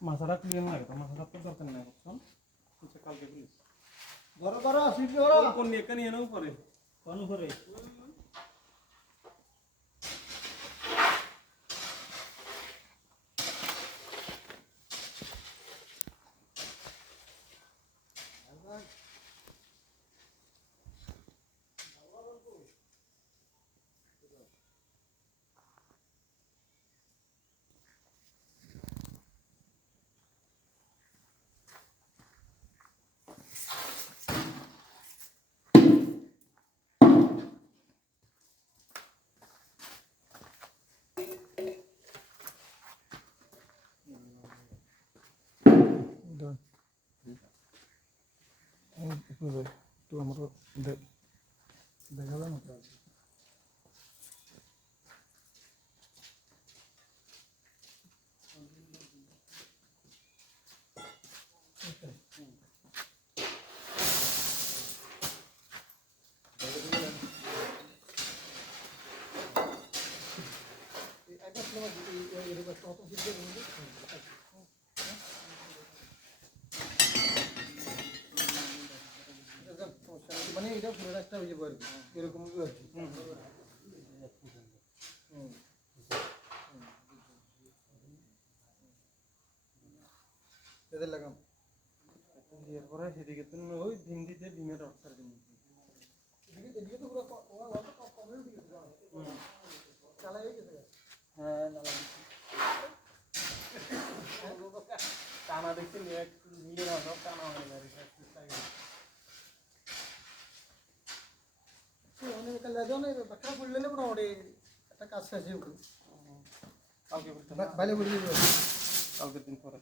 মাছটা ক্লিয়ার লাগে তো মাছটা তো দরকার নাই বুঝছো কিছু কালকে প্লিজ বড় বড় সিটি বড় কোন নিয়ে কানি এনো করে কোন করে তো আমরা দেখালাম মানে এটা পুরো একটা হয়ে যাবে আর কি এরকম আর কি এদের লাগাম এরপরে সেদিকে তুমি ওই ডিম দিতে ডিমের অবস্থার দিন এদিকে তো পুরো কমে দিকে চালাই হয়ে গেছে হ্যাঁ টানা দেখছি নিয়ে টানা হয়ে যায় অনেক লেজনে বাচ্চা পড়লে মোটামুটি একটা কাজ শেষ হয়ে কালকে ভালো করে কালকের দিন পরে